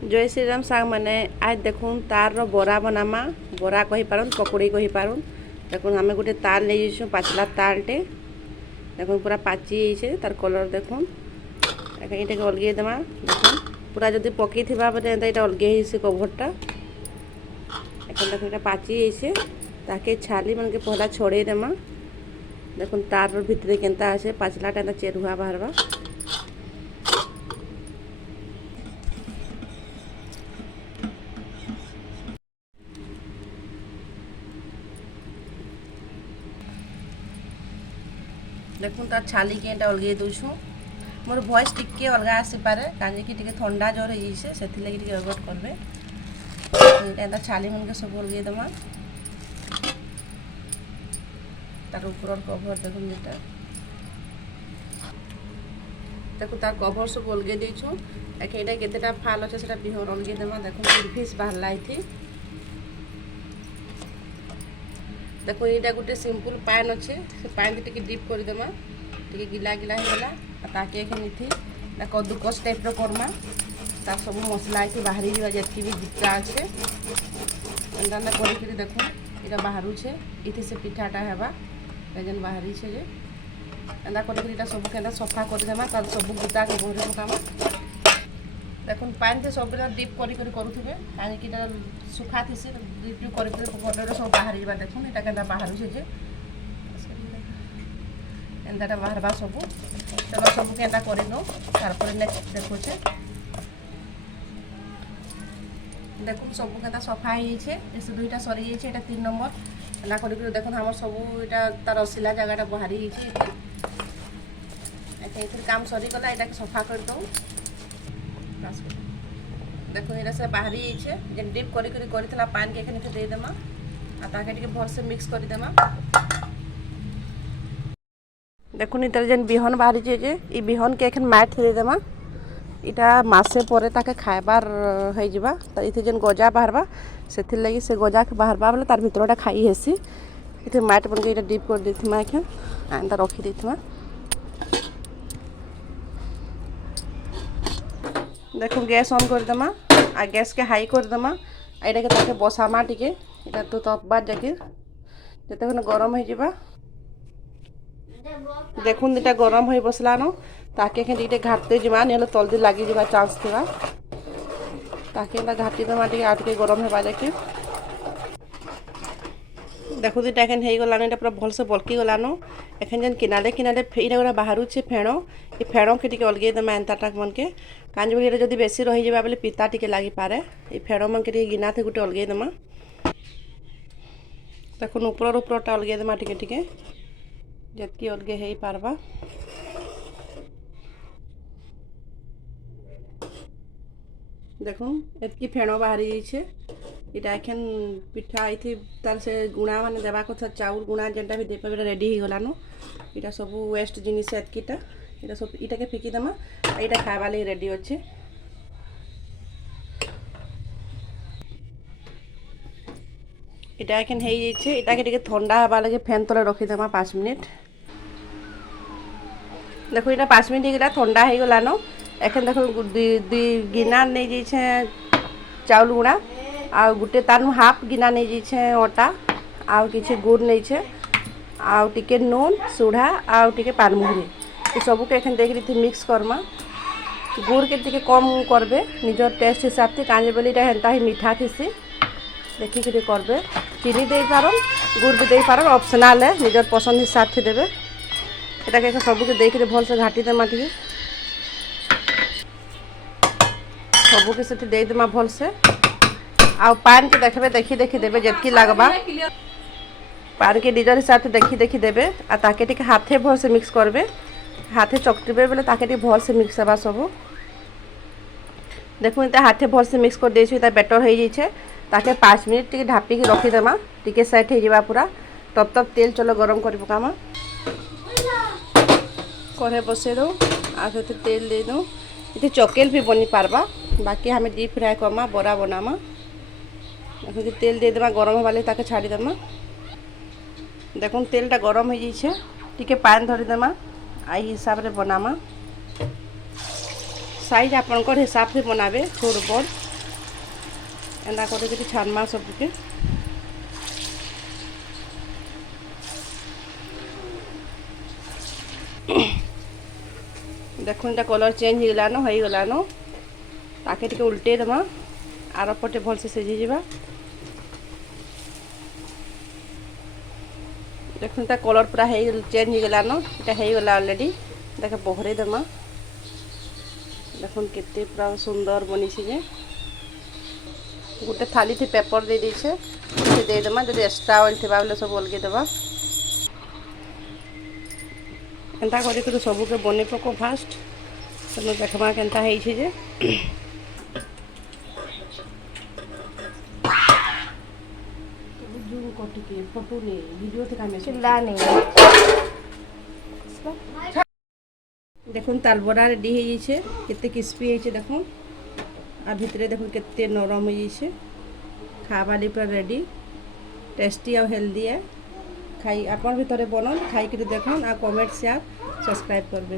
जय श्री राम साग मैंने आज देखुन तार बरा बनामा बरा कही पारुन पकड़ी कही पारुन। देखुन आम गोटे तार ले जाइछुं पातला तारटे देखुन पूरा पाची जाइछे तार कलर देखुन ये अलगे देमा देखुन पूरा जदि पकई थिबा बेले एटा अलगे हिसे कभरटा देखुन देखुन पाची जाइछे ताके छाली मन के पहला छोड़े देमा देखुन तार भितरे केनता आछे पाचलाटा एंता चेरुहा बाहरबा। देखुन तार छाली के एटा अलगे दउछु मोर वॉइस टिके अलगा आसी पारे काजे कि टिके ठंडा जोर हे से सेथि लागि टिके अवॉइड करबे। एटा छाली मन के सब अलगे दमा तार ऊपर कवर देखुन एटा देखुन तार कवर सब अलगे देछु एटा केतेटा फाल अछि सेटा बिहर अलगे दमा देखुन फिस बाहर लाइथि देखो ये गोटे सिंपल पैन अच्छे से पैन टी डीप कर देमा टी गिला गिला होगा ताके नीति कद्दूकस टाइप करमा तार सब मसला ये बाहरी जा जी भी जितना अच्छे एंता कर देखो ये बाहर ये से पिठाटा हेबा जेन बाहरी छे जे एंता कर सब के सफा करदेमा तार सब गुदा के भरे पकामा देखुन पानी से सब डीप करुवे कहीं सुखा थी डीप डीप कर सब बाहर जा देखुन यहाँ के बाहर जे एंता बाहर सब चलो सब के कर तार नेक्स्ट देखुचे देखुन सब के सफा हो दुईटा सरी जाइए 3 नंबर एना कर देखुन हम सब यहाँ तार असिला जगह बाहरी काम सरीगला यहाँ सफा कर दो देखो ये से बाहरी जे डीप कर पान के देदेमा आके भल से मिक्स कर देमा देखुन इतर जेन बिहन बाहरी जे ई बिहन के एखन माट देदेमा इटा मासे परे ताके खाइबार हो जिबा त इथे जेन गजा बाहरबा सेथि लगी से गजा के बाहरबा बोले तार भितरटा खाई हेसी इथे माट बन के इटा डीप कर देथिमा एखन एंता रखी देथिमा देखो गैस ऑन कर देमा आ गैस के हाई कर देमा एटा के ताके बसामा टिके एटा तो तब जाके जते गरम हो जिबा देखुन इटा गरम हो बसला न ताके के टिके घाटते जिमा नेले तलदी लागी जिबा चांस थिबा ताके एटा घाटी देमा टिके आ टिके गरम हेबा जाके देखो इटा एखन हे गलानो एटा पूरा भल से बलकी गलानो एखन जेन किनारे किनारे फेइरा गोरा बाहरु छे फेणो ए फेणो के टिके अलगे देमा एंता टाक मन के कांज बली जदि बेसी रही जाबा बेले पिता टिके लागी पारे ए फेणो मन के टिके गिना थे गुटे अलगे देमा देखुन ऊपर ऊपरटा अलगे देमा टिके टिके जतकी अलगे हेई पारबा देखुन एतकी फेणो बाहरी छे इटा एखन पिठा आई तार से गुणा माने देवा कथा चाउल गुणा जेनटा भी देपा रेडी हो गलानो इटा सब वेस्ट जिनिस एतकीटा इटा सब इटा के फेकी देमा इटा खाइबा लगी रेडी अच्छे इटा एखन हे जाइछे इटा के टिके ठंडा हबा लगे फैन तले रखी देमा 5 मिनिट देखो इटा 5 मिनिट इटा ठंडा हो गलानो एखन देखो गिना नहीं जाइछे चाउल गुणा आ गुटे तानु हाफ गिना नहीं जाइछे आटा आ किछि गुड़ नहीं छे आ टिके नून सुढ़ा आ टिके पानमुहरी ये सब के एखन देख रही मिक्स करमा गुड़ के टिके कम करबे निजर टेस्ट हिसाब से काजे बोली एटा हेंता ही मीठा थिसी देखि के करबे चीनी दे पारन गुड़ भी दे पारन ऑप्शनल है निजर पसंद हिसाब से देबे एटा के सब के देख भल से घाटी देमा टिके सब के से दे देमा भल से आ पान के देखबे देखी देबे जतकी लागबा पान के डिजर हिसाब से देखी देबे आ ताके टिके हाथे भल से मिक्स करबे हाथे चकटिबे बेले ताके टिके भल से मिक्स हेबा सब देखो इता हाथे भल से मिक्स कर देछु इता बेटर हो जाइछे ताके 5 मिनिट टिके ढापी के रखी देमा टिके सेट हो जिबा पूरा तब तेल चलो गरम करि पकामा करे बसे दो आ से तेल दे दो इते चकेल भी बनी पारबा बाकी हमें डीप फ्राई करमा बड़ा बनामा देखो कि तेल दे देमा गरम वाले ताके छाड़ी देमा देखो तेलटा गरम हो जाइछे टिके पान धरि देमा आई हिसाब रे बनामा साइज आपनकर हिसाब से बनाबे छोड़ बड़ एंता कर छानमा सबके। देखो इटा कलर चेंज हो गलान ताके टिके उल्टे दमा आर पटे भलसे सिझी जावा। देखो कलर पूरा चेंज हो गलान इटा हो गला ऑलरेडी। देख बहरे दमा देखो केते पूरा सुंदर बनी जे। गोटे थाली थी पेपर दे दीछे दे देमा जब एक्स्ट्रा ऑयल थी बोले सब अलगे देवा। एंता कर सबके बने पको फास्ट तेना देखमा केन्ता है जे। फोटो नहीं वीडियो चिल्ला नहीं। देखो तालबरा रेडी हो जाइए केते क्रिस्पी है देखो आ भितर देखो केते नरम हो जाइए। खावा पूरा रेडी टेस्टी और हेल्दी है। खाई आपन भी थोड़े बनन खाई देखन आ कमेंट शेयर सब्सक्राइब करबे।